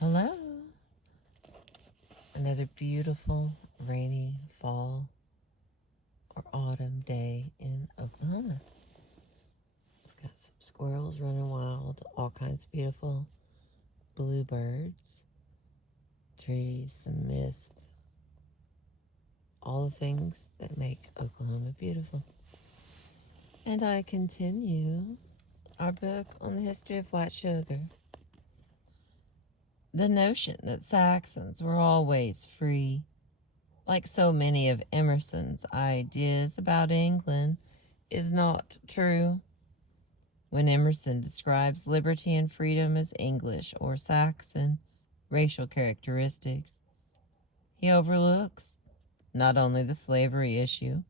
Hello. Another beautiful rainy fall or autumn day in Oklahoma. We've got some squirrels running wild, all kinds of beautiful bluebirds, trees, some mist, all the things that make Oklahoma beautiful. And I continue our book on the history of white sugar. The notion that Saxons were always free, like so many of Emerson's ideas about England, is not true. When Emerson describes liberty and freedom as English or Saxon racial characteristics, he overlooks not only the slavery issue,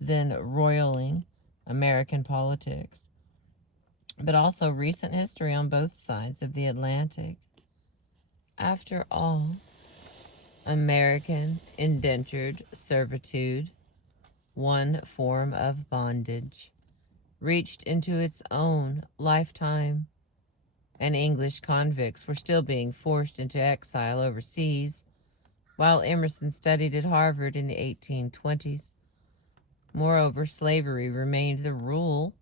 then roiling American politics, but also recent history on both sides of the Atlantic. After all, American indentured servitude, one form of bondage, reached into its own lifetime, and English convicts were still being forced into exile overseas while Emerson studied at Harvard in the 1820s. Moreover, slavery remained the rule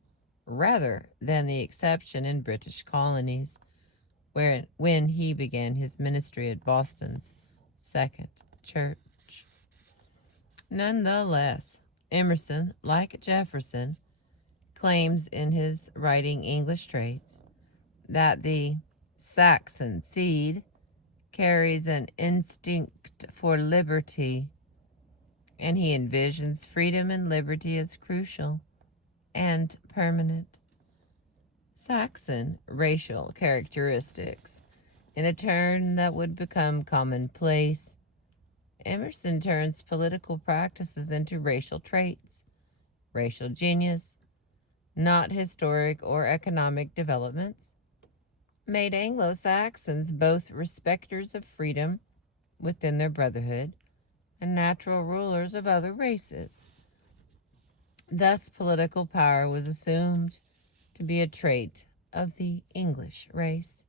rather than the exception in British colonies, when he began his ministry at Boston's Second Church. Nonetheless, Emerson, like Jefferson, claims in his writing English Traits that the Saxon seed carries an instinct for liberty, and he envisions freedom and liberty as crucial and permanent. Saxon racial characteristics, in a term that would become commonplace, Emerson turns political practices into racial traits, racial genius, not historic or economic developments, made Anglo-Saxons both respecters of freedom within their brotherhood and natural rulers of other races. Thus, political power was assumed to be a trait of the English race.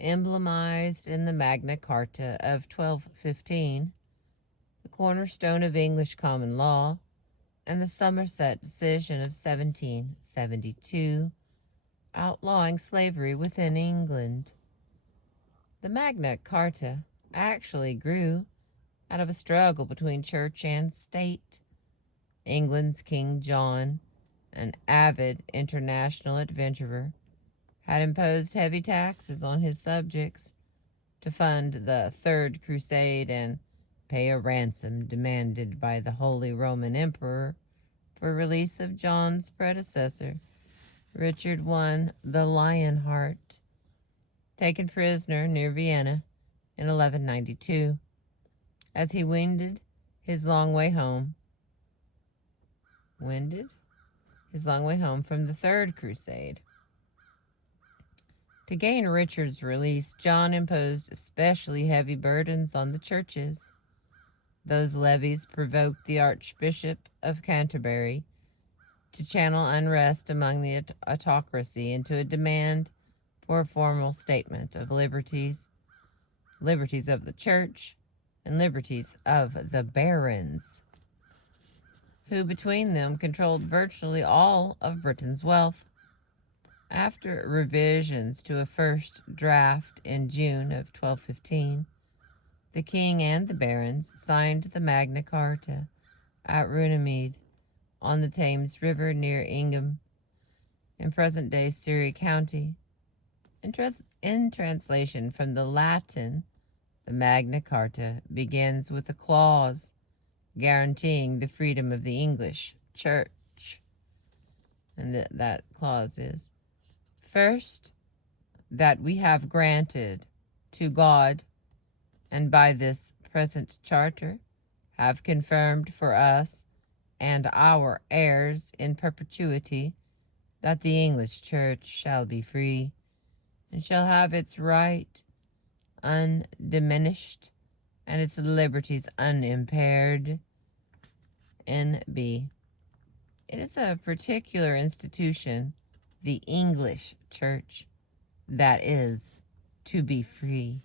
Emblemized in the Magna Carta of 1215, the cornerstone of English common law, and the Somerset decision of 1772, outlawing slavery within England. The Magna Carta actually grew out of a struggle between church and state. England's King John, an avid international adventurer, had imposed heavy taxes on his subjects to fund the Third Crusade and pay a ransom demanded by the Holy Roman Emperor for release of John's predecessor, Richard I the Lionheart, taken prisoner near Vienna in 1192, as he wended his long way home from the Third Crusade. To gain Richard's release, John imposed especially heavy burdens on the churches. Those levies provoked the Archbishop of Canterbury to channel unrest among the autocracy into a demand for a formal statement of liberties of the church and liberties of the barons, who between them controlled virtually all of Britain's wealth. After revisions to a first draft in June of 1215, the king and the barons signed the Magna Carta at Runnymede on the Thames River near Ingham, in present-day Surrey County. In translation from the Latin, the Magna Carta begins with a clause guaranteeing the freedom of the English Church. And that clause is, first, that we have granted to God, and by this present charter have confirmed for us and our heirs in perpetuity, that the English Church shall be free, and shall have its right undiminished, and its liberties unimpaired. N.B. It is a particular institution, the English Church, that is to be free.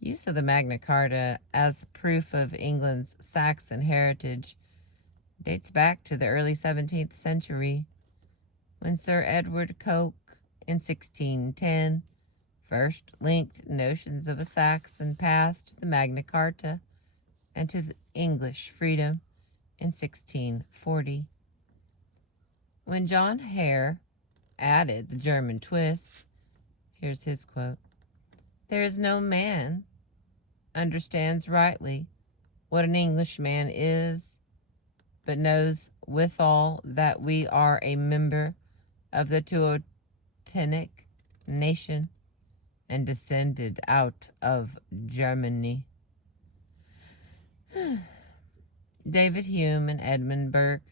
Use of the Magna Carta as proof of England's Saxon heritage dates back to the early 17th century, when Sir Edward Coke in 1610 first linked notions of a Saxon past to the Magna Carta and to the English freedom in 1640. When John Hare added the German twist, here's his quote: "There is no man understands rightly what an Englishman is, but knows withal that we are a member of the Teutonic nation and descended out of Germany." David Hume and Edmund Burke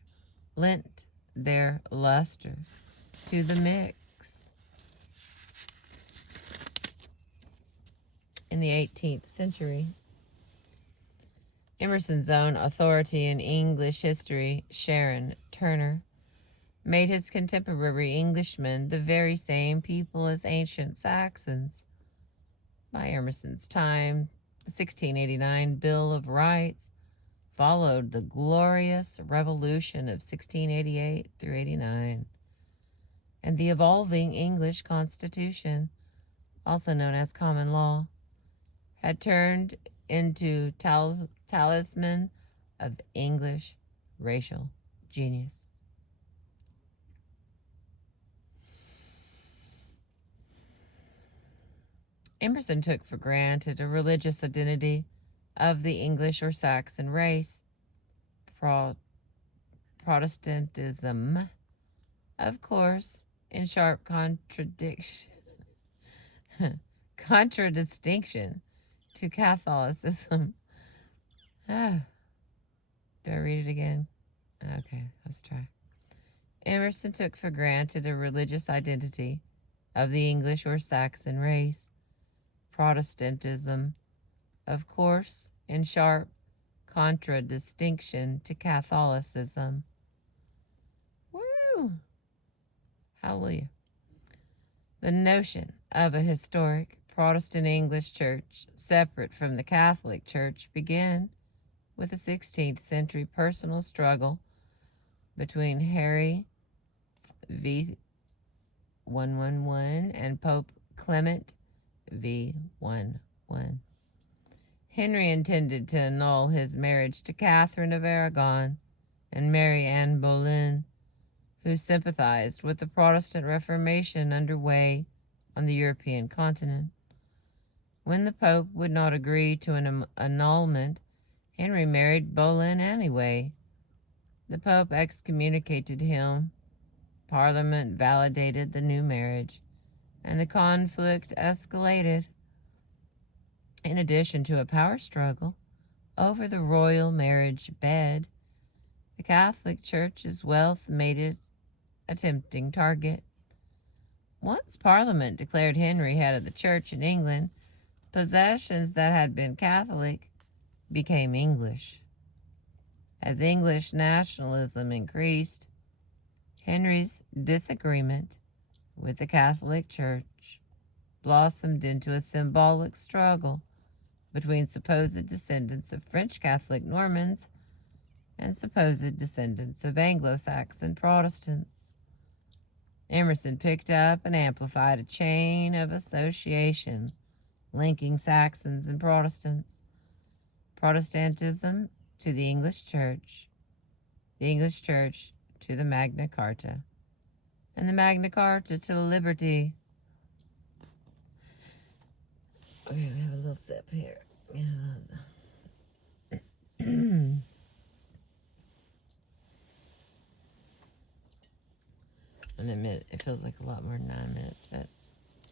lent their luster to the mix. In the 18th century, Emerson's own authority in English history, Sharon Turner, made his contemporary Englishmen the very same people as ancient Saxons. By Emerson's time, the 1689 Bill of Rights followed the glorious revolution of 1688 through 89, and the evolving English Constitution, also known as common law, had turned into talisman of English racial genius. Emerson took for granted a religious identity of the English or Saxon race. Protestantism, of course, in sharp contradistinction to Catholicism. Do I read it again? Okay, let's try. Emerson took for granted a religious identity of the English or Saxon race. Protestantism, of course, in sharp contradistinction to Catholicism. Woo! Hallelujah. The notion of a historic Protestant English church separate from the Catholic Church began with the 16th century personal struggle between Henry v. 111 and Pope Clement v. 111. Henry intended to annul his marriage to Catherine of Aragon and Mary Anne Boleyn, who sympathized with the Protestant Reformation underway on the European continent. When the Pope would not agree to an annulment, Henry married Boleyn anyway. The Pope excommunicated him. Parliament validated the new marriage, and the conflict escalated. In addition to a power struggle over the royal marriage bed, the Catholic Church's wealth made it a tempting target. Once Parliament declared Henry head of the Church in England, possessions that had been Catholic became English. As English nationalism increased, Henry's disagreement with the Catholic Church blossomed into a symbolic struggle between supposed descendants of French Catholic Normans and supposed descendants of Anglo-Saxon Protestants. Emerson picked up and amplified a chain of association linking Saxons and Protestants, Protestantism to the English Church to the Magna Carta, and the Magna Carta to liberty. Okay, we have a little sip here. In a minute, it feels like a lot more than 9 minutes, but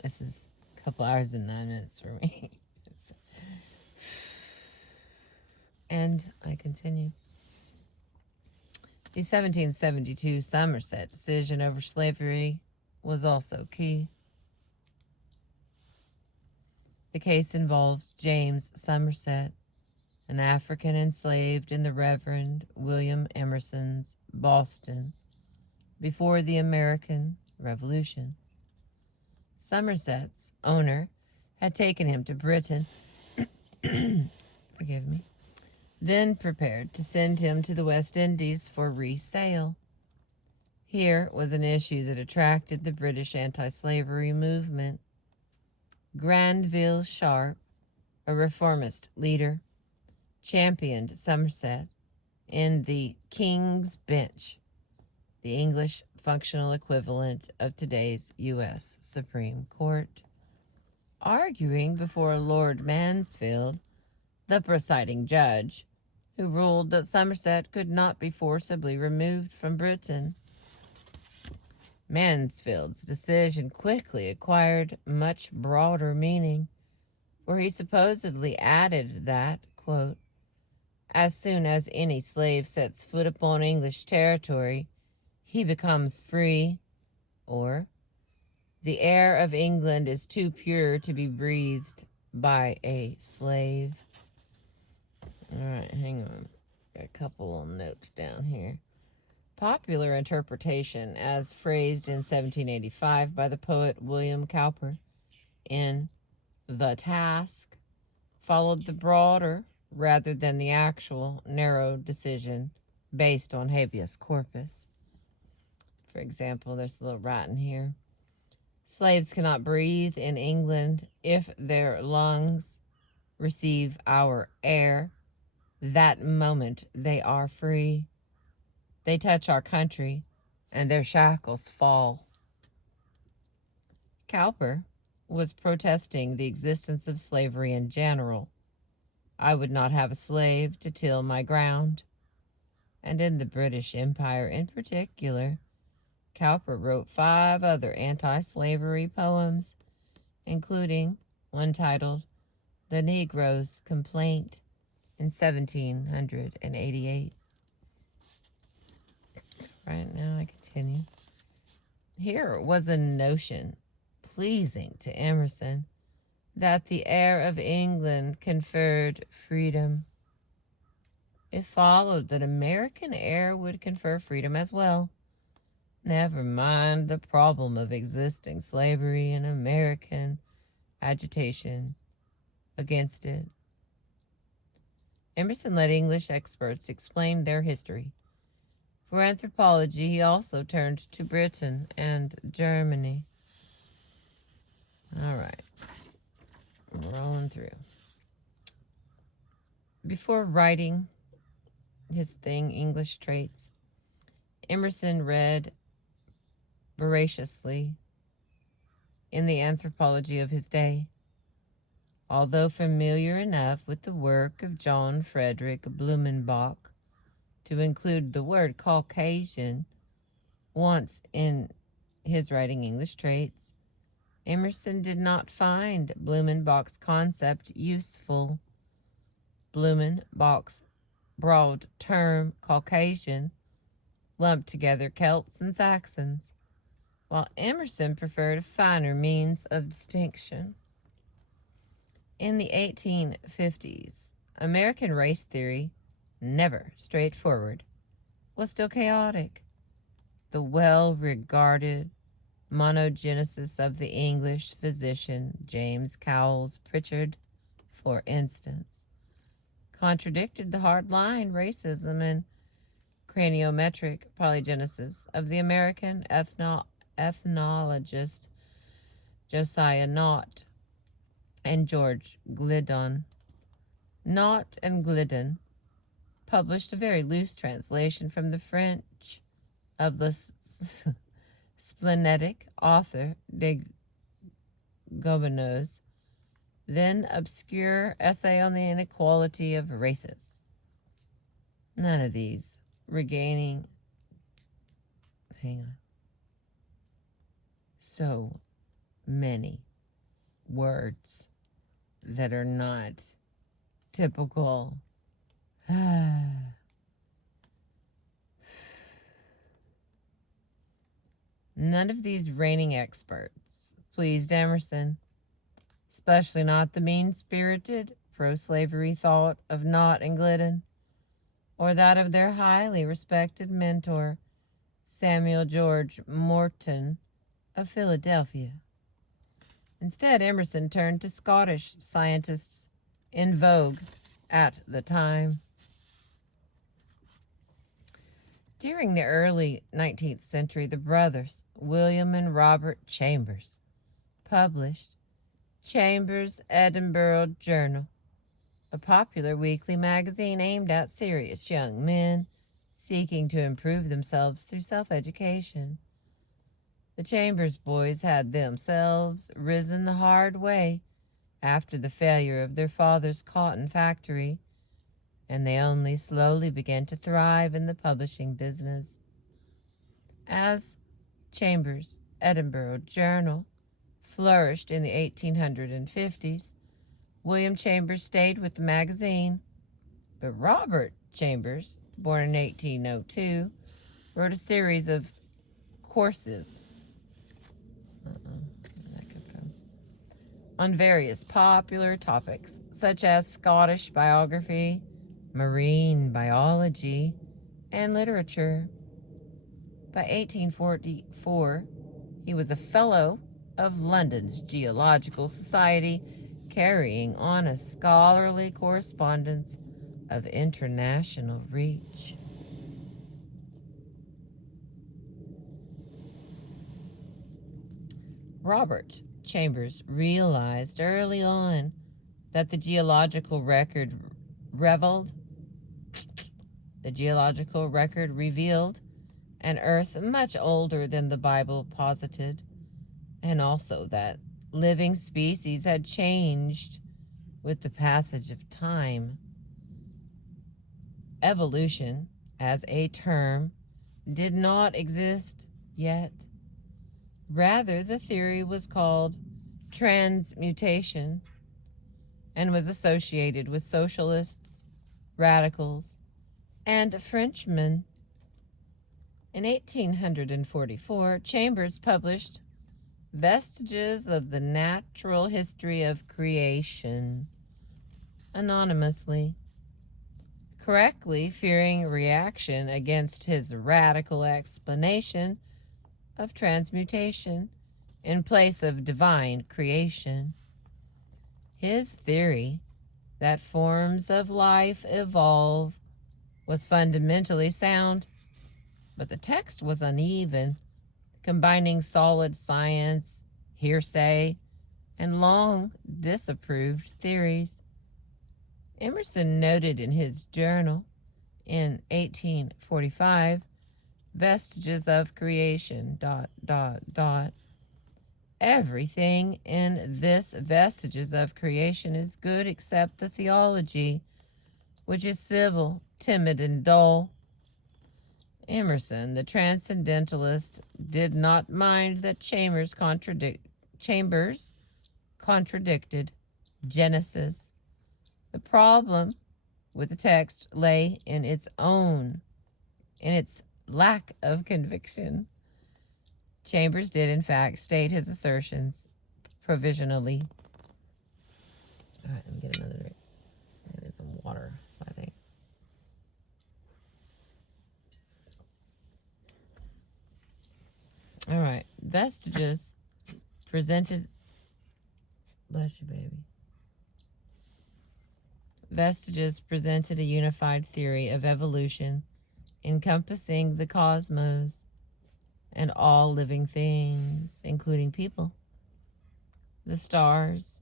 this is a couple hours and 9 minutes for me. And I continue. The 1772 Somerset decision over slavery was also key. The case involved James Somerset, an African enslaved in the Reverend William Emerson's Boston before the American Revolution. Somerset's owner had taken him to Britain, forgive me, then prepared to send him to the West Indies for resale. Here was an issue that attracted the British anti-slavery movement. Granville Sharp, a reformist leader, championed Somerset in the King's Bench, the English functional equivalent of today's U.S. Supreme Court, arguing before Lord Mansfield, the presiding judge, who ruled that Somerset could not be forcibly removed from Britain. Mansfield's decision quickly acquired much broader meaning, where he supposedly added that, quote, as soon as any slave sets foot upon English territory, he becomes free, or the air of England is too pure to be breathed by a slave. All right, hang on. Got a couple of notes down here. Popular interpretation, as phrased in 1785 by the poet William Cowper in The Task, followed the broader rather than the actual narrow decision based on habeas corpus. For example, there's a little writing here. Slaves cannot breathe in England if their lungs receive our air. That moment they are free. They touch our country, and their shackles fall. Cowper was protesting the existence of slavery in general. I would not have a slave to till my ground. And in the British Empire in particular, Cowper wrote 5 other anti-slavery poems, including one titled The Negro's Complaint in 1788. Right now I continue. Here was a notion pleasing to Emerson that the air of England conferred freedom. It followed that American air would confer freedom as well. Never mind the problem of existing slavery and American agitation against it. Emerson let English experts explain their history. For anthropology, he also turned to Britain and Germany. All right, rolling through. Before writing his thing, English Traits, Emerson read voraciously in the anthropology of his day. Although familiar enough with the work of John Frederick Blumenbach to include the word Caucasian once in his writing English Traits, Emerson did not find Blumenbach's concept useful. Blumenbach's broad term Caucasian lumped together Celts and Saxons, while Emerson preferred a finer means of distinction. In the 1850s, American race theory, never straightforward, was still chaotic. The well-regarded monogenesis of the English physician James Cowles Pritchard, for instance, contradicted the hard-line racism and craniometric polygenesis of the American ethnologist Josiah Nott and George Gliddon. Nott and Gliddon published a very loose translation from the French of the splenetic author de Gobineau's then obscure essay on the inequality of races. None of these regaining, so many words that are not typical. None of these reigning experts pleased Emerson, especially not the mean-spirited pro-slavery thought of Nott and Gliddon, or that of their highly respected mentor, Samuel George Morton of Philadelphia. Instead, Emerson turned to Scottish scientists in vogue at the time. During the early 19th century, the brothers, William and Robert Chambers, published Chambers' Edinburgh Journal, a popular weekly magazine aimed at serious young men seeking to improve themselves through self-education. The Chambers boys had themselves risen the hard way after the failure of their father's cotton factory, and they only slowly began to thrive in the publishing business. As Chambers' Edinburgh Journal flourished in the 1850s, William Chambers stayed with the magazine, but Robert Chambers, born in 1802, wrote a series of courses on various popular topics, such as Scottish biography, marine biology, and literature. By 1844, he was a Fellow of London's Geological Society, carrying on a scholarly correspondence of international reach. Robert Chambers realized early on that the geological record revealed an earth much older than the Bible posited, and also that living species had changed with the passage of time. Evolution, as a term, did not exist yet. Rather, the theory was called transmutation and was associated with socialists, radicals, and Frenchmen. In 1844, Chambers published Vestiges of the Natural History of Creation anonymously, correctly fearing reaction against his radical explanation of transmutation in place of divine creation. His theory that forms of life evolve was fundamentally sound, but the text was uneven, combining solid science, hearsay, and long disapproved theories. Emerson noted in his journal in 1845, Vestiges of Creation, ... Everything in this Vestiges of Creation is good except the theology, which is civil, timid, and dull. Emerson, the transcendentalist, did not mind that Chambers contradicted Genesis. The problem with the text lay in its lack of conviction. Chambers did, in fact, state his assertions provisionally. All right, let me get another drink. I need some water, so I think. All right, Vestiges presented... Bless you, baby. Vestiges presented a unified theory of evolution encompassing the cosmos and all living things, including people. The stars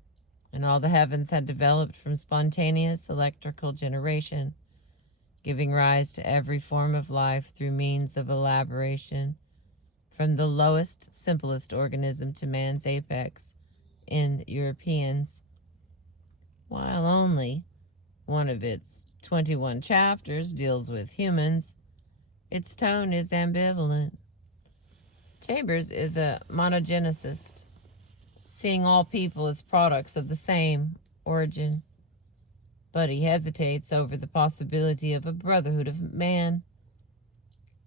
and all the heavens had developed from spontaneous electrical generation, giving rise to every form of life through means of elaboration, from the lowest, simplest organism to man's apex in Europeans. While only one of its 21 chapters deals with humans, its tone is ambivalent. Chambers is a monogenicist, seeing all people as products of the same origin, but he hesitates over the possibility of a brotherhood of man.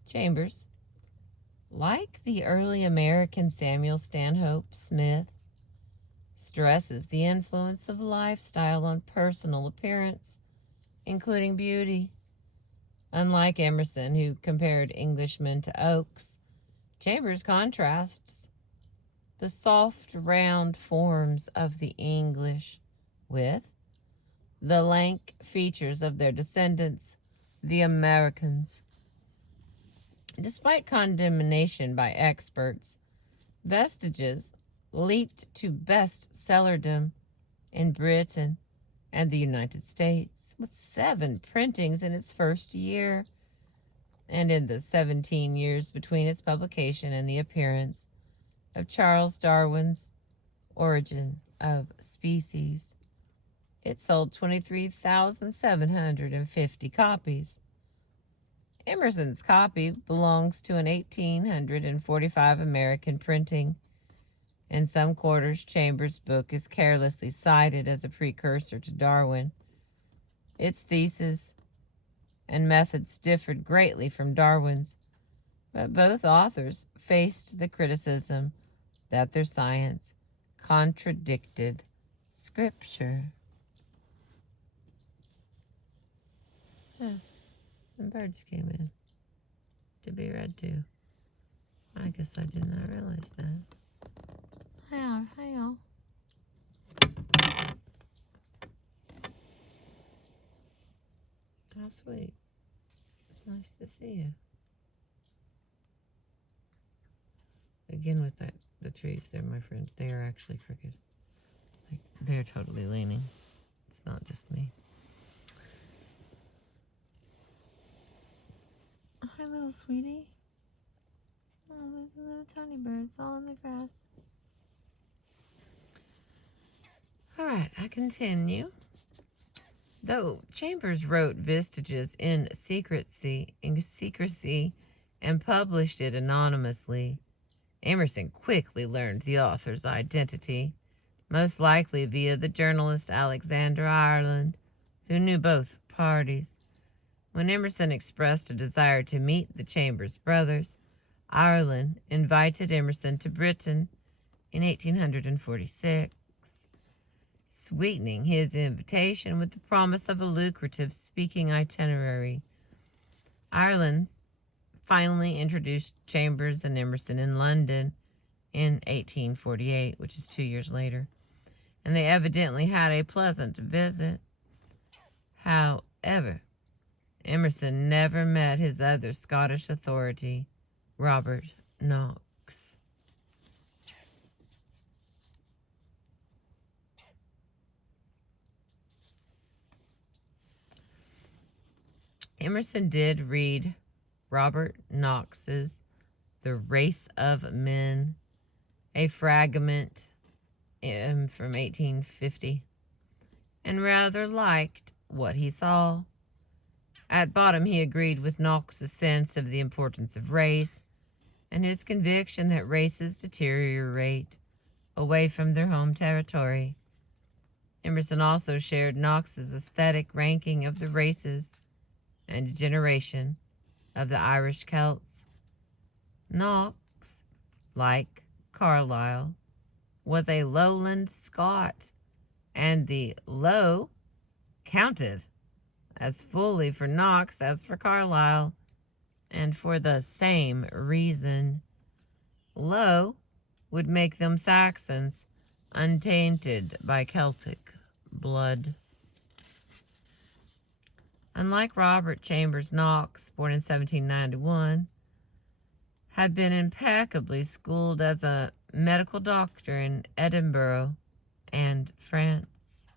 Chambers, like the early American Samuel Stanhope Smith, stresses the influence of lifestyle on personal appearance, including beauty. Unlike Emerson, who compared Englishmen to oaks, Chambers contrasts the soft, round forms of the English with the lank features of their descendants, the Americans. Despite condemnation by experts, Vestiges leaped to bestsellerdom in Britain and the United States, with 7 printings in its first year, and in the 17 years between its publication and the appearance of Charles Darwin's Origin of Species. It sold 23,750 copies. Emerson's copy belongs to an 1845 American printing. In some quarters, Chambers' book is carelessly cited as a precursor to Darwin. Its thesis and methods differed greatly from Darwin's, but both authors faced the criticism that their science contradicted Scripture. Some birds came in to be read to. I guess I did not realize that. Hi y'all. How sweet. It's nice to see you. Again with the trees there, my friends. They are actually crooked. Like, they're totally leaning. It's not just me. Hi, little sweetie. Oh, there's a little tiny birds all in the grass. Alright, I continue. Though Chambers wrote Vestiges in secrecy and published it anonymously, Emerson quickly learned the author's identity, most likely via the journalist Alexander Ireland, who knew both parties. When Emerson expressed a desire to meet the Chambers brothers, Ireland invited Emerson to Britain in 1846, sweetening his invitation with the promise of a lucrative speaking itinerary. Ireland finally introduced Chambers and Emerson in London in 1848, which is 2 years later, and they evidently had a pleasant visit. However, Emerson never met his other Scottish authority, Robert Knox. Emerson did read Robert Knox's The Race of Men, a fragment from 1850, and rather liked what he saw. At bottom, he agreed with Knox's sense of the importance of race and his conviction that races deteriorate away from their home territory. Emerson also shared Knox's aesthetic ranking of the races and degeneration of the Irish Celts. Knox, like Carlyle, was a lowland Scot, and the low counted as fully for Knox as for Carlyle, and for the same reason. Low would make them Saxons, untainted by Celtic blood. Unlike Robert Chambers, Knox, born in 1791, had been impeccably schooled as a medical doctor in Edinburgh and France.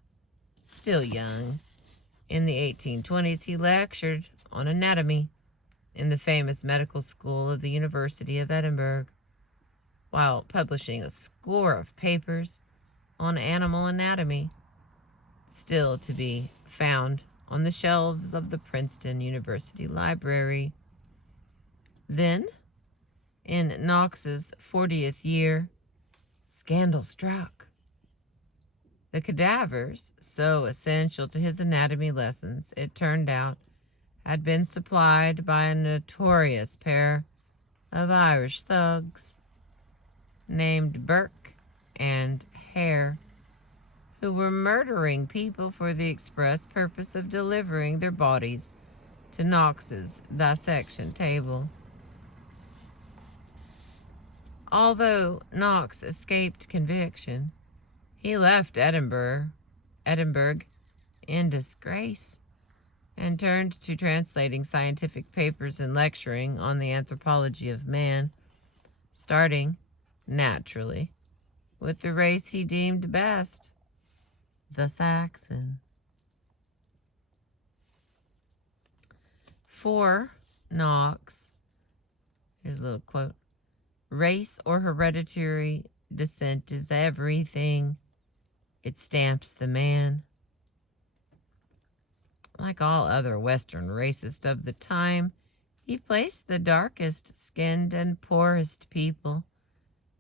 Still young, in the 1820s, he lectured on anatomy in the famous medical school of the University of Edinburgh, while publishing a score of papers on animal anatomy, still to be found on the shelves of the Princeton University Library. Then, in Knox's 40th year, scandal struck. The cadavers, so essential to his anatomy lessons, it turned out, had been supplied by a notorious pair of Irish thugs named Burke and Hare, who were murdering people for the express purpose of delivering their bodies to Knox's dissection table. Although Knox escaped conviction, he left Edinburgh in disgrace and turned to translating scientific papers and lecturing on the anthropology of man, starting, naturally, with the race he deemed best, the Saxon. For Knox, here's a little quote, race or hereditary descent is everything. It stamps the man. Like all other Western racists of the time, he placed the darkest skinned and poorest people,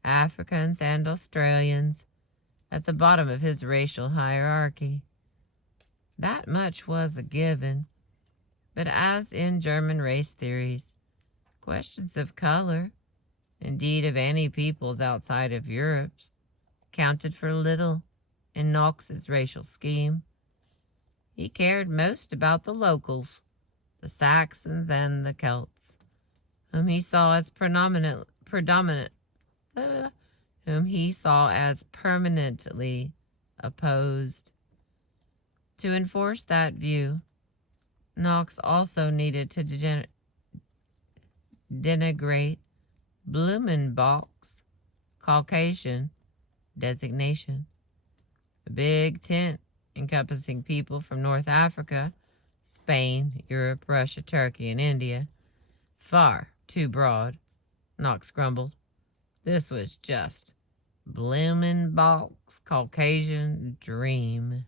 Africans and Australians, at the bottom of his racial hierarchy. That much was a given, but as in German race theories, questions of color, indeed of any peoples outside of Europe's, counted for little in Knox's racial scheme. He cared most about the locals, the Saxons and the Celts, whom he saw as permanently opposed. To enforce that view, Knox also needed to denigrate Blumenbach's Caucasian designation. The big tent encompassing people from North Africa, Spain, Europe, Russia, Turkey, and India. Far too broad, Knox grumbled. This was just Blumenbach's Caucasian dream.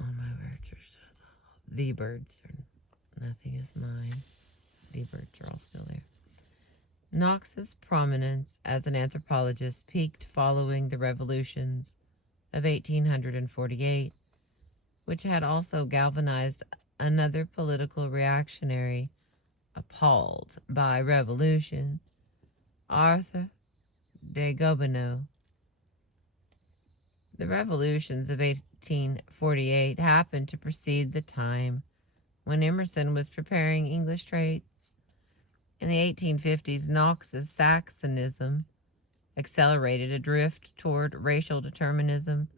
All my birds are so the birds are nothing is mine. The birds are all still there. Knox's prominence as an anthropologist peaked following the revolutions of 1848, which had also galvanized another political reactionary appalled by revolution, Arthur de Gobineau. The revolutions of 1848 happened to precede the time when Emerson was preparing English traits. In the 1850s, Knox's Saxonism accelerated a drift toward racial determinism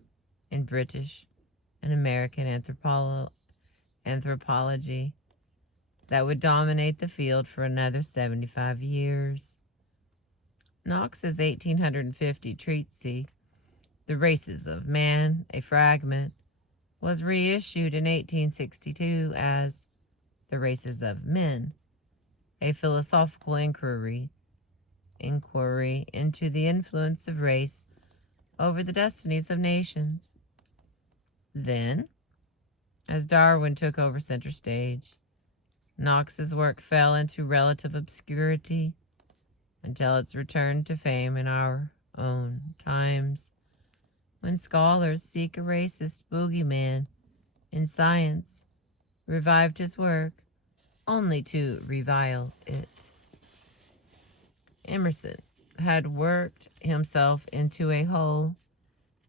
in British and American anthropology that would dominate the field for another 75 years. Knox's 1850 treatise, The Races of Man, a Fragment, was reissued in 1862 as The Races of Men, a philosophical inquiry into the influence of race over the destinies of nations. Then, as Darwin took over center stage, Knox's work fell into relative obscurity until its return to fame in our own times, when scholars seek a racist boogeyman in science, revived his work only to revile it. Emerson had worked himself into a hole.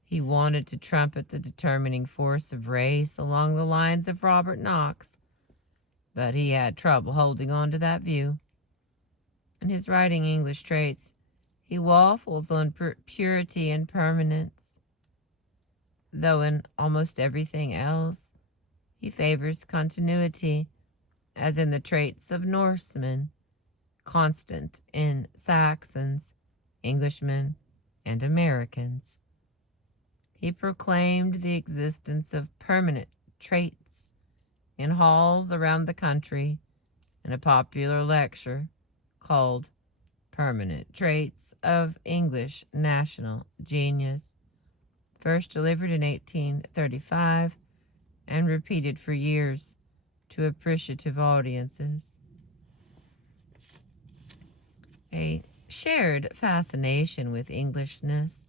He wanted to trumpet the determining force of race along the lines of Robert Knox, but he had trouble holding on to that view. In his writing English Traits, he waffles on purity and permanence, though in almost everything else he favors continuity, as in the traits of Norsemen, constant in Saxons, Englishmen, and Americans. He proclaimed the existence of permanent traits in halls around the country in a popular lecture called Permanent Traits of English National Genius, first delivered in 1835 and repeated for years to appreciative audiences. A shared fascination with Englishness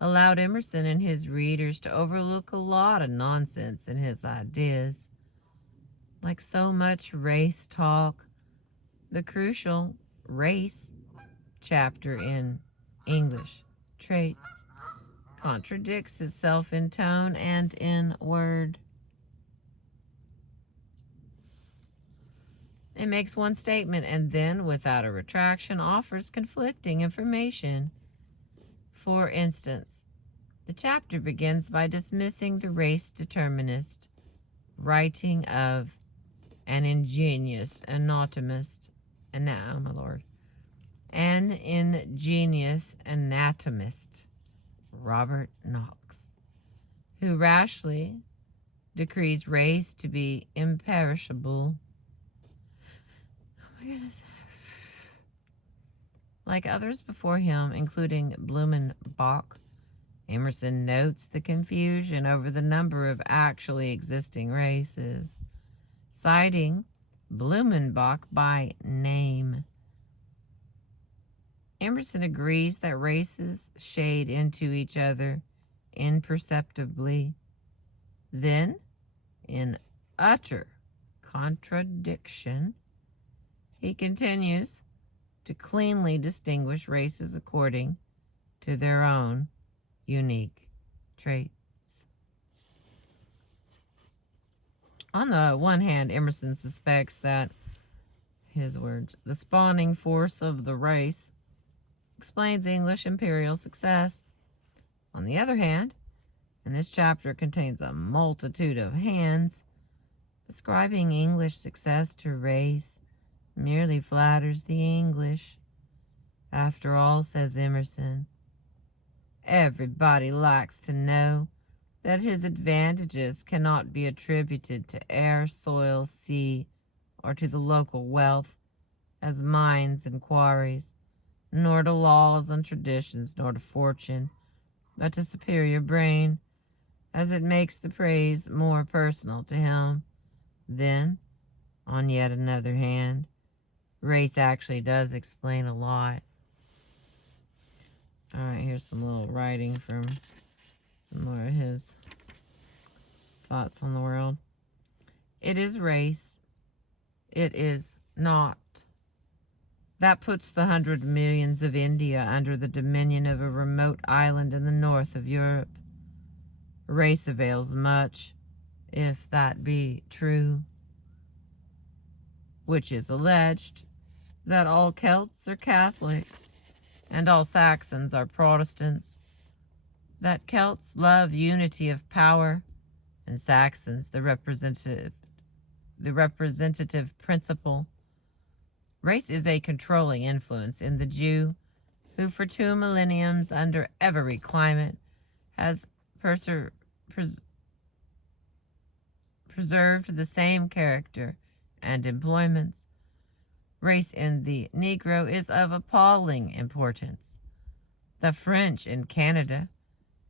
allowed Emerson and his readers to overlook a lot of nonsense in his ideas. Like so much race talk, the crucial race chapter in English Traits contradicts itself in tone and in word. It makes one statement and then, without a retraction, offers conflicting information. For instance, the chapter begins by dismissing the race determinist, writing of an ingenious anatomist, an ingenious anatomist, Robert Knox, who rashly decrees race to be imperishable. Oh my goodness. Like others before him, including Blumenbach, Emerson notes the confusion over the number of actually existing races, citing Blumenbach by name. Emerson agrees that races shade into each other imperceptibly. Then, in utter contradiction, he continues to cleanly distinguish races according to their own unique traits. On the one hand, Emerson suspects that, his words, the spawning force of the race explains English imperial success. On the other hand, and this chapter contains a multitude of hands, ascribing English success to race merely flatters the English. After all, says Emerson, everybody likes to know that his advantages cannot be attributed to air, soil, sea, or to the local wealth as mines and quarries, nor to laws and traditions, nor to fortune, but to superior brain, as it makes the praise more personal to him. Then, on yet another hand, race actually does explain a lot. All right, here's some little writing from some more of his thoughts on the world. It is race. It is not. That puts the 100 millions of India under the dominion of a remote island in the north of Europe. Race avails much, if that be true, which is alleged, that all Celts are Catholics, and all Saxons are Protestants, that Celts love unity of power, and Saxons the representative principle. Race is a controlling influence in the Jew, who for 2 millenniums under every climate has preserved the same character and employments. Race in the Negro is of appalling importance. The French in Canada,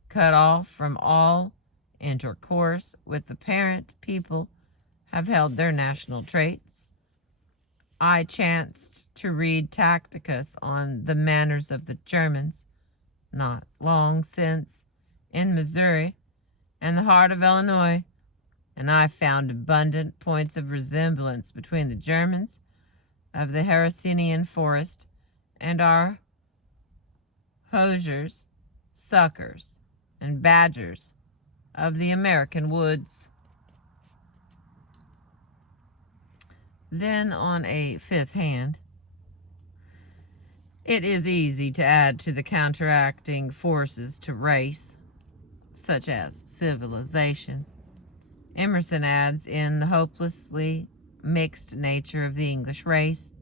cut off from all intercourse with the parent people, have held their national traits. I chanced to read Tacticus on the manners of the Germans, not long since, in Missouri and the heart of Illinois, and I found abundant points of resemblance between the Germans of the Hercynian forest and our hosiers, suckers, and badgers of the American woods. Then, on a fifth hand, it is easy to add to the counteracting forces to race, such as civilization. Emerson adds in the hopelessly mixed nature of the English race,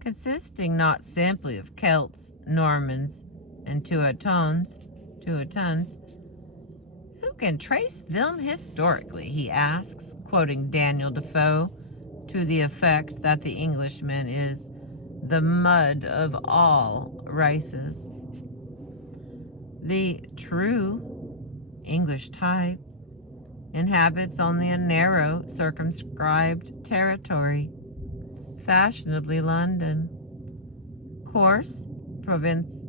consisting not simply of Celts, Normans, and Teutons. Who can trace them historically, he asks, quoting Daniel Defoe, to the effect that the Englishman is the mud of all races. The true English type inhabits only a narrow, circumscribed territory, fashionably London, coarse, province,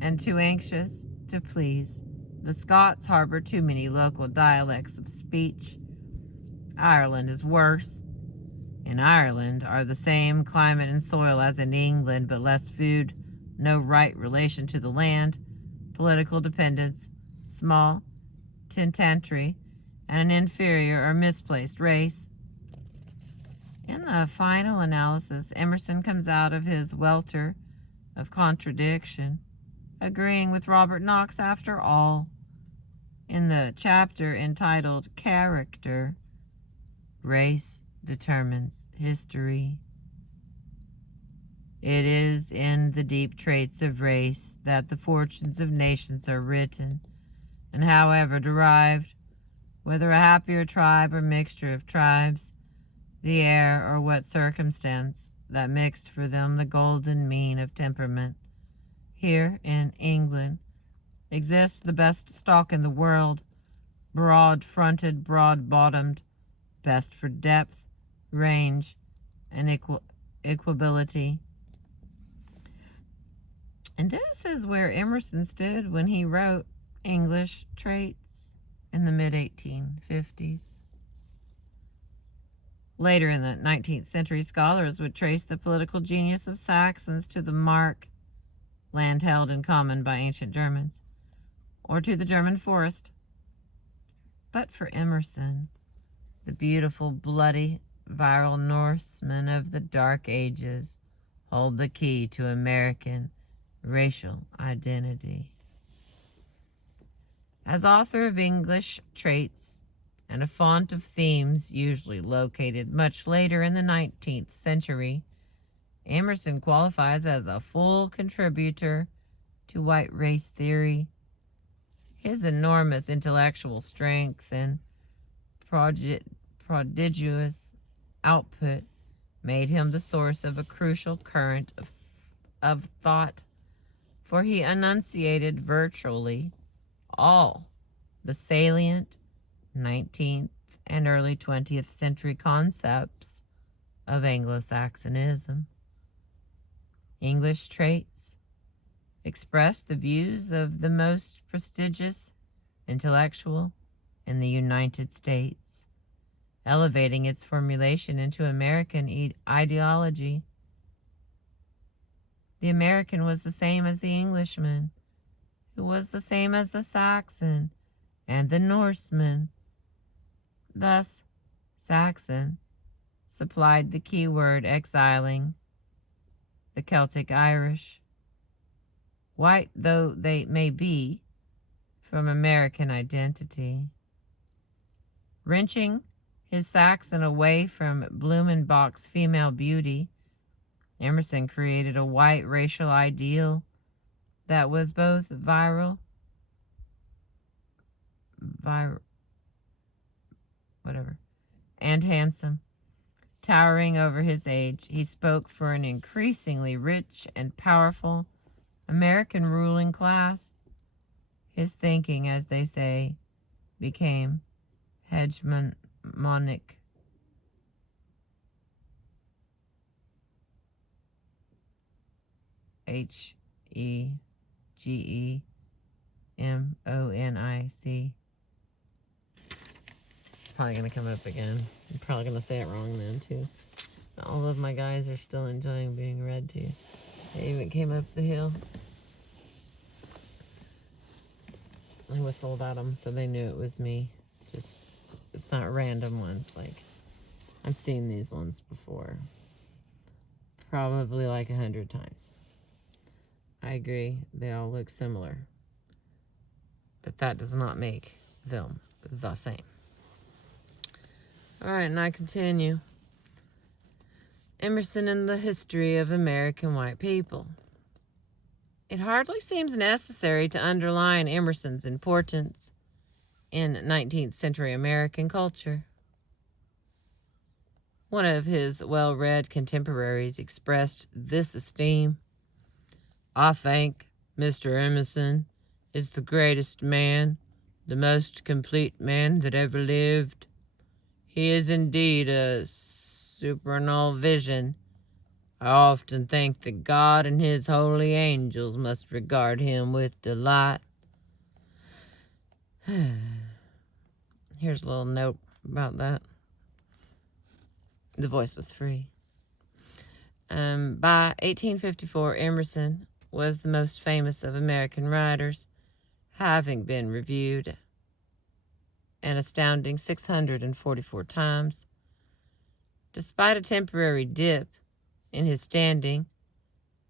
and too anxious to please. The Scots harbor too many local dialects of speech. Ireland is worse. In Ireland are the same climate and soil as in England, but less food, no right relation to the land, political dependence, small tenantry, and an inferior or misplaced race. In the final analysis, Emerson comes out of his welter of contradiction, agreeing with Robert Knox after all. In the chapter entitled Character, Race Determines History. It is in the deep traits of race that the fortunes of nations are written, and however derived, whether a happier tribe or mixture of tribes, the air or what circumstance that mixed for them the golden mean of temperament. Here in England exists the best stock in the world, broad-fronted, broad-bottomed, best for depth, range, and equability. And this is where Emerson stood when he wrote English Traits in the mid-1850s. Later in the 19th century, scholars would trace the political genius of Saxons to the Mark, land held in common by ancient Germans, or to the German forest. But for Emerson, the beautiful, bloody, virile Norsemen of the Dark Ages hold the key to American racial identity. As author of English Traits and a font of themes usually located much later in the 19th century, Emerson qualifies as a full contributor to white race theory. His enormous intellectual strength and prodigious output made him the source of a crucial current of thought, for he enunciated virtually all the salient 19th and early 20th century concepts of Anglo-Saxonism. English Traits express the views of the most prestigious intellectual in the United States, elevating its formulation into American ideology. The American was the same as the Englishman, who was the same as the Saxon and the Norseman. Thus, Saxon supplied the key word exiling the Celtic Irish, white though they may be, from American identity. Wrenching his Saxon away from Blumenbach's female beauty, Emerson created a white racial ideal that was both virile, and handsome. Towering over his age, he spoke for an increasingly rich and powerful American ruling class. His thinking, as they say, became hegemonic. Hegemonic. It's probably going to come up again. I'm probably going to say it wrong then, too. All of my guys are still enjoying being read to. They even came up the hill. I whistled at them so they knew it was me. Just, it's not random ones. Like, I've seen these ones before. Probably like 100 times. I agree, they all look similar. But that does not make them the same. Alright, and I continue. Emerson and the history of American white people. It hardly seems necessary to underline Emerson's importance in 19th century American culture. One of his well-read contemporaries expressed this esteem: "I think Mr. Emerson is the greatest man, the most complete man that ever lived. He is indeed a supernal vision. I often think that God and his holy angels must regard him with delight." Here's a little note about that. The voice was free. By 1854, Emerson was the most famous of American writers, having been reviewed an astounding 644 times. Despite a temporary dip in his standing,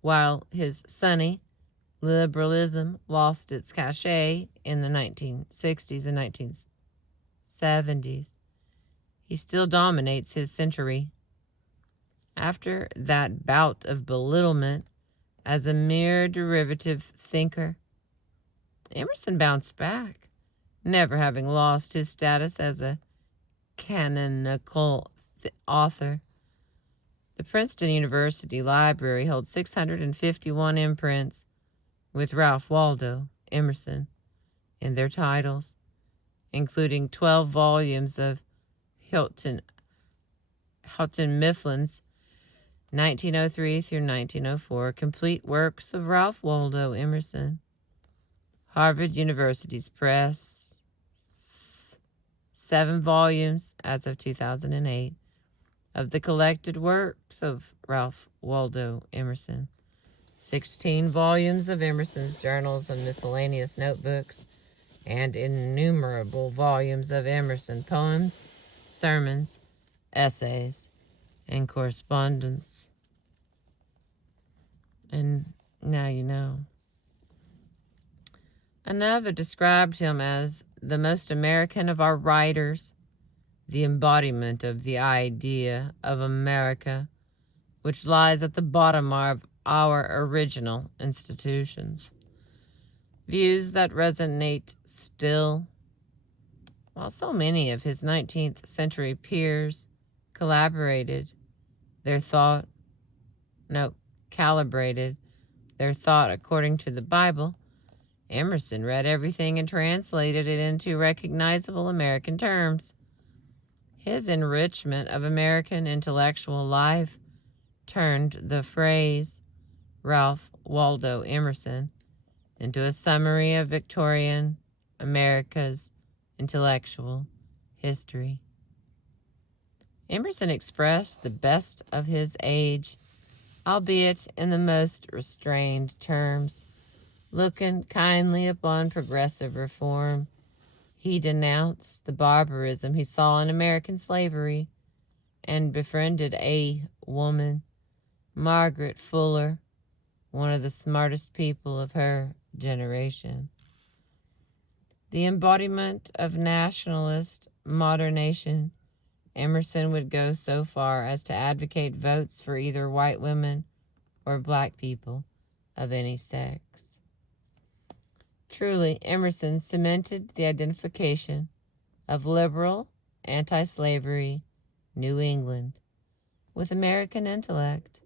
while his sunny liberalism lost its cachet in the 1960s and 1970s, he still dominates his century. After that bout of belittlement as a mere derivative thinker, Emerson bounced back, never having lost his status as a canonical author. The Princeton University Library holds 651 imprints with Ralph Waldo Emerson in their titles, including 12 volumes of Houghton Mifflin's 1903 through 1904 complete works of Ralph Waldo Emerson. Harvard University's Press, 7 volumes as of 2008 of the collected works of Ralph Waldo Emerson, 16 volumes of Emerson's journals and miscellaneous notebooks, and innumerable volumes of Emerson poems, sermons, essays, and correspondence. And now you know. Another described him as the most American of our writers, the embodiment of the idea of America, which lies at the bottom of our original institutions. Views that resonate still. While so many of his 19th century peers calibrated their thought according to the Bible, Emerson read everything and translated it into recognizable American terms. His enrichment of American intellectual life turned the phrase Ralph Waldo Emerson into a summary of Victorian America's intellectual history. Emerson expressed the best of his age, albeit in the most restrained terms. Looking kindly upon progressive reform, he denounced the barbarism he saw in American slavery and befriended a woman, Margaret Fuller, one of the smartest people of her generation. The embodiment of nationalist modernation, Emerson would go so far as to advocate votes for either white women or black people of any sex. Truly, Emerson cemented the identification of liberal, anti-slavery New England with American intellect,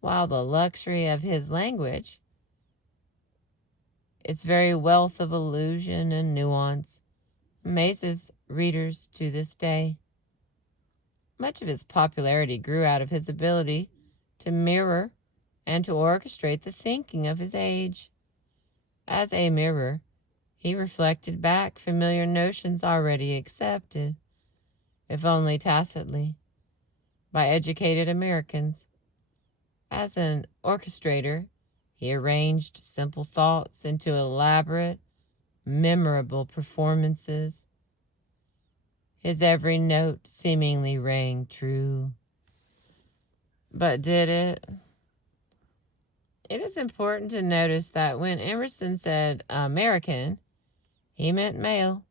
while the luxury of his language, its very wealth of allusion and nuance, amazes readers to this day. Much of his popularity grew out of his ability to mirror and to orchestrate the thinking of his age. As a mirror, he reflected back familiar notions already accepted, if only tacitly, by educated Americans. As an orchestrator, he arranged simple thoughts into elaborate, memorable performances. His every note seemingly rang true. But did it? It is important to notice that when Emerson said American, he meant male,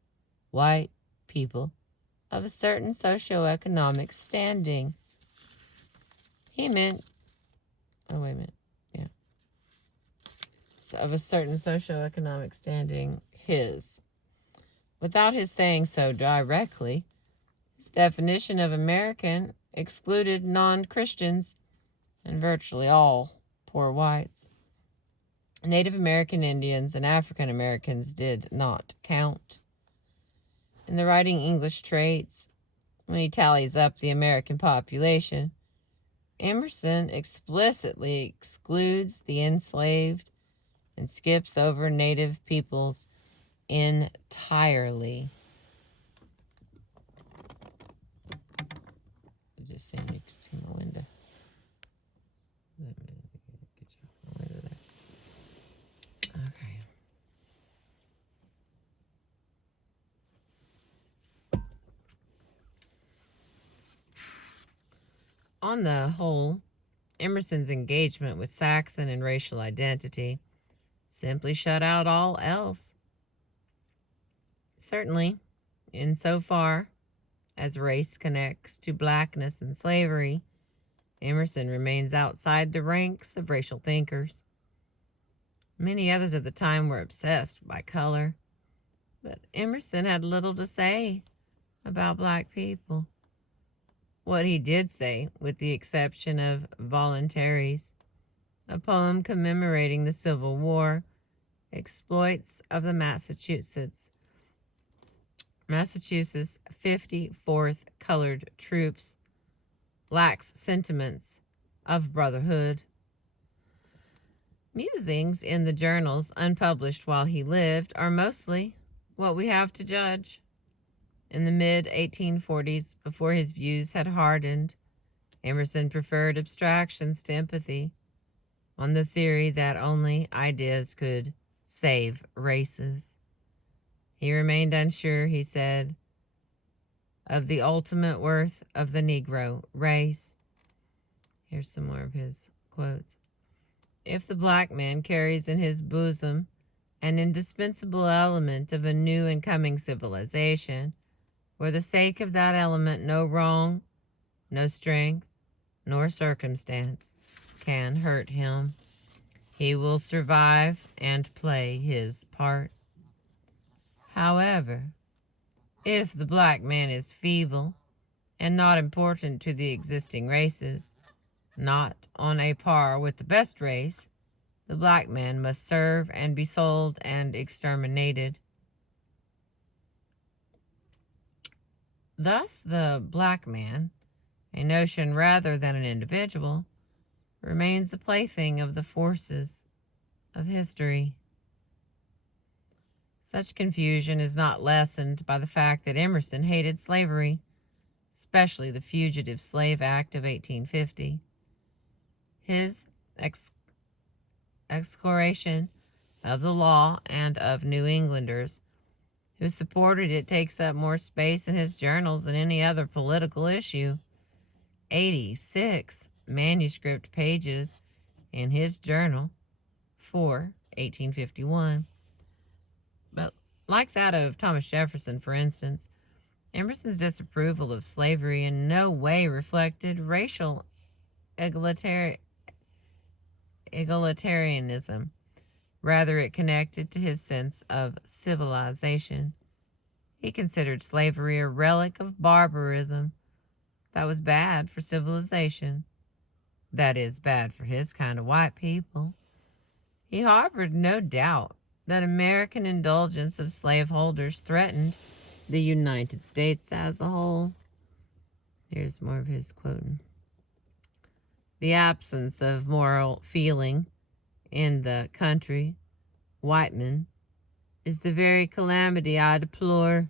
white people of a certain socioeconomic standing. He meant, of a certain socioeconomic standing, his. Without his saying so directly, his definition of American excluded non-Christians and virtually all poor whites. Native American Indians and African Americans did not count. In the Writing English Traits, when he tallies up the American population, Emerson explicitly excludes the enslaved and skips over native peoples entirely. Just saying, you can see my window. Let me get you off my window there. Okay. On the whole, Emerson's engagement with Saxon and racial identity simply shut out all else. Certainly, insofar as race connects to blackness and slavery, Emerson remains outside the ranks of racial thinkers. Many others at the time were obsessed by color, but Emerson had little to say about black people. What he did say, with the exception of Voluntaries, a poem commemorating the Civil War, exploits of the Massachusetts 54th Colored Troops, lacks sentiments of brotherhood. Musings in the journals unpublished while he lived are mostly what we have to judge. In the mid-1840s, before his views had hardened, Emerson preferred abstractions to empathy, on the theory that only ideas could save races. He remained unsure, he said, of the ultimate worth of the Negro race. Here's some more of his quotes. If the black man carries in his bosom an indispensable element of a new and coming civilization, for the sake of that element no wrong, no strength, nor circumstance can hurt him. He will survive and play his part. However, if the black man is feeble and not important to the existing races, not on a par with the best race, the black man must serve and be sold and exterminated. Thus, the black man, a notion rather than an individual, remains a plaything of the forces of history. Such confusion is not lessened by the fact that Emerson hated slavery, especially the Fugitive Slave Act of 1850. His execration of the law and of New Englanders who supported it takes up more space in his journals than any other political issue. 86 manuscript pages in his journal for 1851. But like that of Thomas Jefferson, for instance, Emerson's disapproval of slavery in no way reflected racial egalitarianism. Rather, it connected to his sense of civilization. He considered slavery a relic of barbarism that was bad for civilization. That is, bad for his kind of white people. He harbored no doubt that American indulgence of slaveholders threatened the United States as a whole. Here's more of his quoting. The absence of moral feeling in the country, white men, is the very calamity I deplore.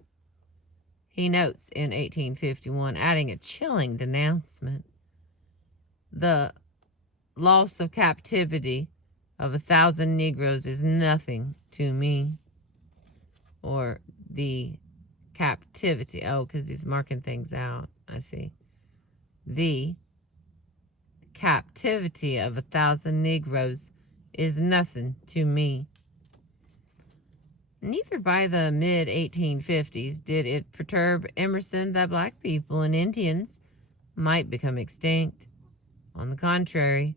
He notes in 1851, adding a chilling denouncement, the loss of captivity of 1,000 Negroes is nothing to me. Or the captivity, because he's marking things out, I see. The captivity of 1,000 Negroes is nothing to me. Neither by the mid-1850s did it perturb Emerson that black people and Indians might become extinct. On the contrary,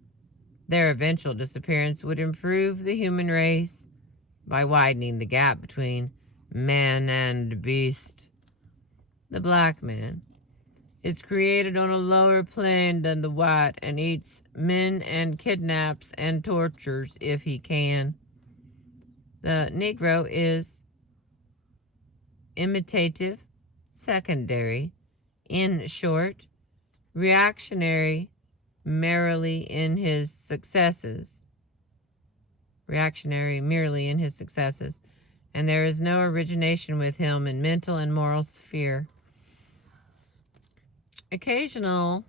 their eventual disappearance would improve the human race by widening the gap between man and beast. The black man is created on a lower plane than the white and eats men and kidnaps and tortures if he can. The Negro is imitative, secondary, in short, reactionary merely in his successes. Reactionary merely in his successes, and there is no origination with him in mental and moral sphere. Occasional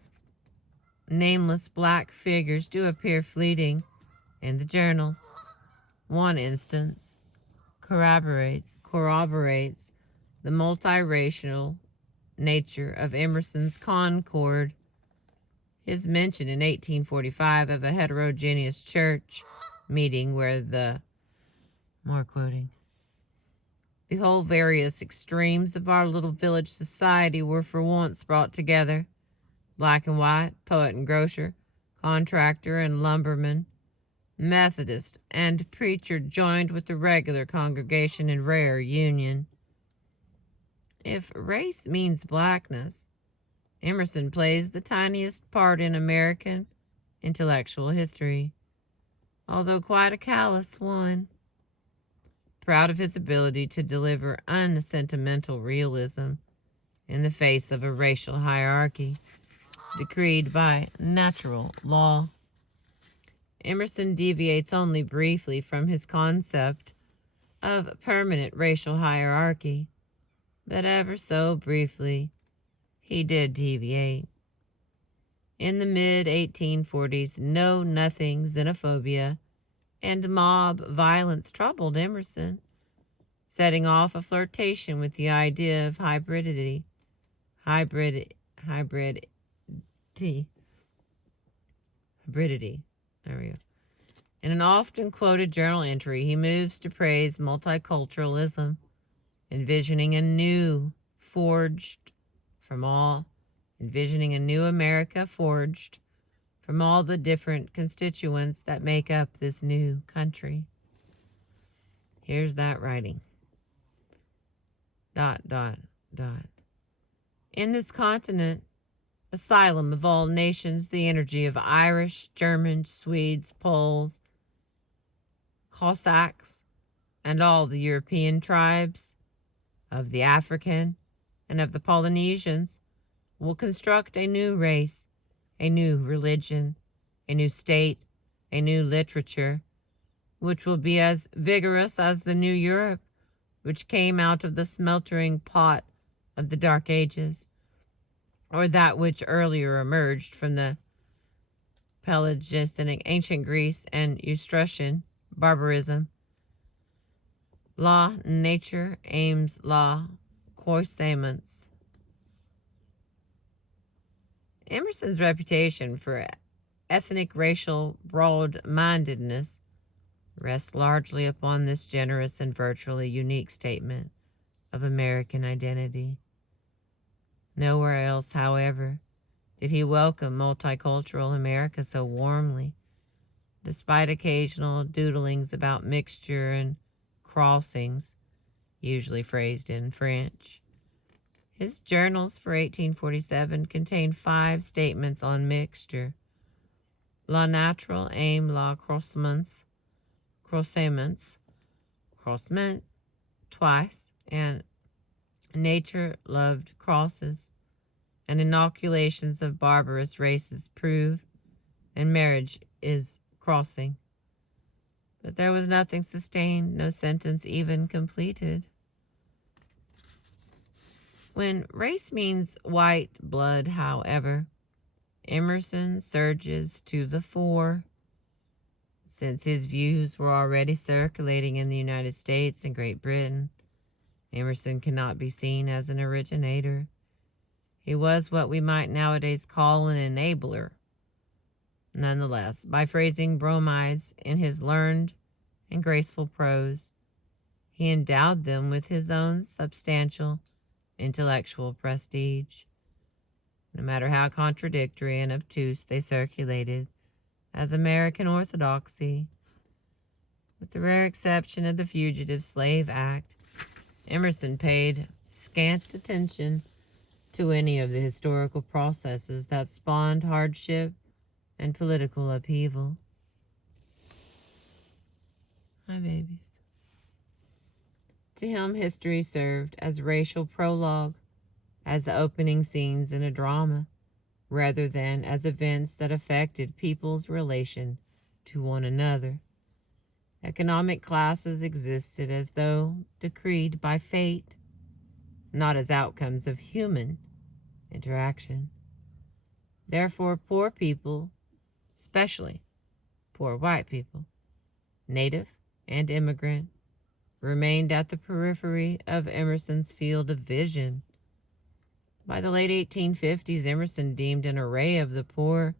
nameless black figures do appear fleeting in the journals. One instance corroborates the multiracial nature of Emerson's Concord. His mention in 1845 of a heterogeneous church meeting where more quoting, the whole various extremes of our little village society were for once brought together, black and white, poet and grocer, contractor and lumberman, Methodist and preacher joined with the regular congregation in rare union. If race means blackness, Emerson plays the tiniest part in American intellectual history, although quite a callous one. Proud of his ability to deliver unsentimental realism in the face of a racial hierarchy decreed by natural law. Emerson deviates only briefly from his concept of permanent racial hierarchy, but ever so briefly, he did deviate. In the mid-1840s, know-nothing xenophobia and mob violence troubled Emerson, setting off a flirtation with the idea of hybridity. There we go. In an often quoted journal entry, he moves to praise multiculturalism, envisioning a new America forged from all the different constituents that make up this new country. Here's that writing. ... In this continent, asylum of all nations, the energy of Irish, Germans, Swedes, Poles, Cossacks, and all the European tribes, of the African and of the Polynesians, will construct a new race, a new religion, a new state, a new literature, which will be as vigorous as the new Europe, which came out of the smeltering pot of the Dark Ages, or that which earlier emerged from the Pelaginic ancient Greece and Etruscan barbarism. La nature aims la croissance. Emerson's reputation for ethnic racial broad-mindedness rests largely upon this generous and virtually unique statement of American identity. Nowhere else, however, did he welcome multicultural America so warmly, despite occasional doodlings about mixture and crossings, usually phrased in French. His journals for 1847 contain 5 statements on mixture: la natural aime la croissance twice, and nature loved crosses, and inoculations of barbarous races prove, and marriage is crossing. But there was nothing sustained, no sentence even completed. When race means white blood, however, Emerson surges to the fore. Since his views were already circulating in the United States and Great Britain, Emerson cannot be seen as an originator. He was what we might nowadays call an enabler. Nonetheless, by phrasing bromides in his learned and graceful prose, he endowed them with his own substantial intellectual prestige, no matter how contradictory and obtuse they circulated as American orthodoxy. With the rare exception of the Fugitive Slave Act, Emerson paid scant attention to any of the historical processes that spawned hardship and political upheaval. Hi, babies. To him, history served as racial prologue, as the opening scenes in a drama, rather than as events that affected people's relation to one another. Economic classes existed as though decreed by fate, not as outcomes of human interaction. Therefore, poor people, especially poor white people, native and immigrant, remained at the periphery of Emerson's field of vision. By the late 1850s, Emerson deemed an array of the poor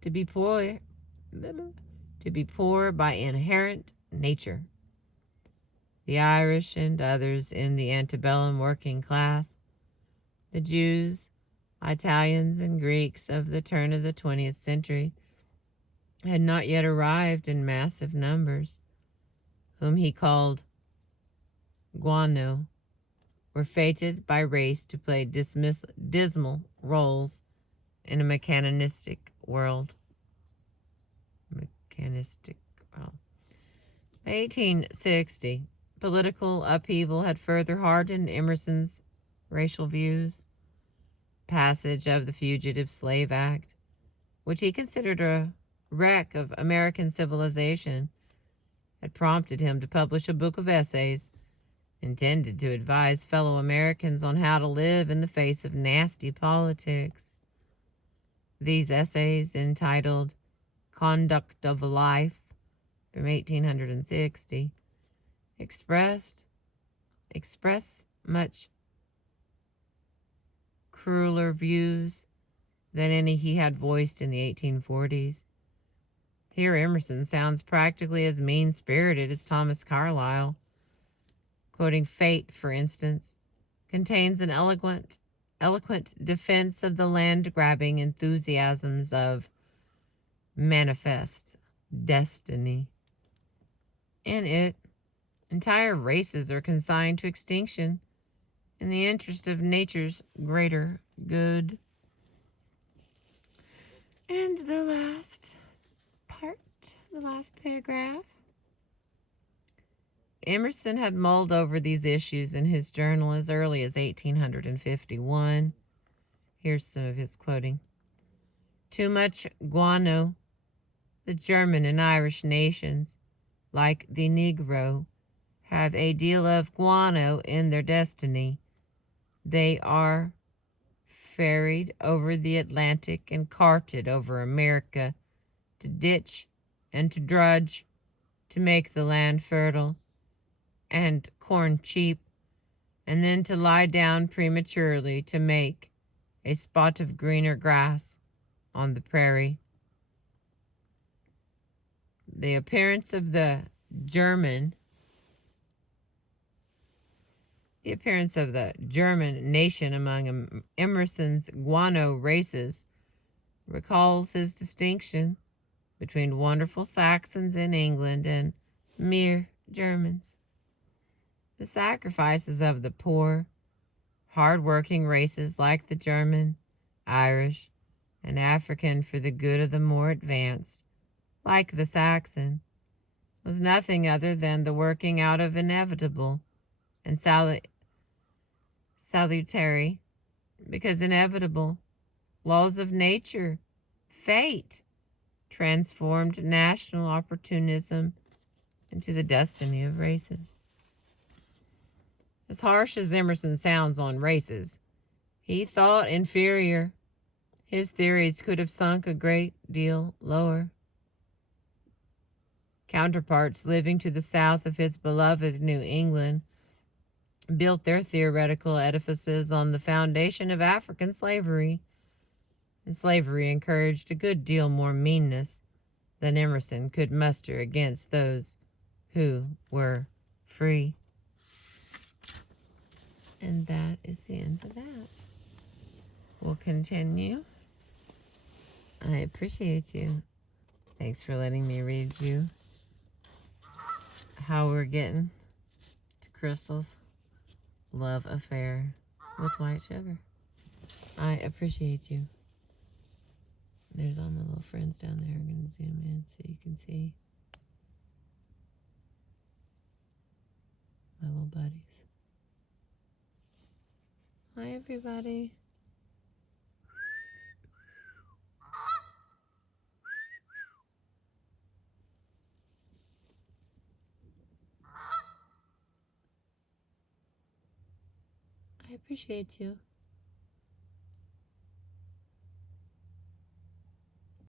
to be poor by inherent nature. The Irish and others in the antebellum working class, the Jews, Italians, and Greeks of the turn of the 20th century, had not yet arrived in massive numbers, whom he called guano, were fated by race to play dismal roles in a mechanistic world. By 1860, political upheaval had further hardened Emerson's racial views. Passage of the Fugitive Slave Act, which he considered a wreck of American civilization, had prompted him to publish a book of essays intended to advise fellow Americans on how to live in the face of nasty politics. These essays, entitled Conduct of Life, from 1860, express much crueler views than any he had voiced in the 1840s. Here Emerson sounds practically as mean-spirited as Thomas Carlyle. Quoting Fate, for instance, contains an eloquent defense of the land-grabbing enthusiasms of manifest destiny. In it, entire races are consigned to extinction in the interest of nature's greater good. And the last part, the last paragraph. Emerson had mulled over these issues in his journal as early as 1851. Here's some of his quoting. Too much guano. The German and Irish nations, like the Negro, have a deal of guano in their destiny. They are ferried over the Atlantic and carted over America to ditch and to drudge, to make the land fertile and corn cheap, and then to lie down prematurely to make a spot of greener grass on the prairie. The appearance of the German nation among Emerson's guano races recalls his distinction between wonderful Saxons in England and mere Germans. The sacrifices of the poor, hard-working races like the German, Irish, and African for the good of the more advanced, like the Saxon, was nothing other than the working out of inevitable and salutary, because inevitable, laws of nature, fate, transformed national opportunism into the destiny of races. As harsh as Emerson sounds on races, he thought inferior. His theories could have sunk a great deal lower. Counterparts living to the south of his beloved New England built their theoretical edifices on the foundation of African slavery, and slavery encouraged a good deal more meanness than Emerson could muster against those who were free. And that is the end of that. We'll continue. I appreciate you. Thanks for letting me read you how we're getting to Crystal's love affair with white sugar. I appreciate you. There's all my little friends down there. I'm going to zoom in so you can see my little buddies. Hi, everybody. I appreciate you.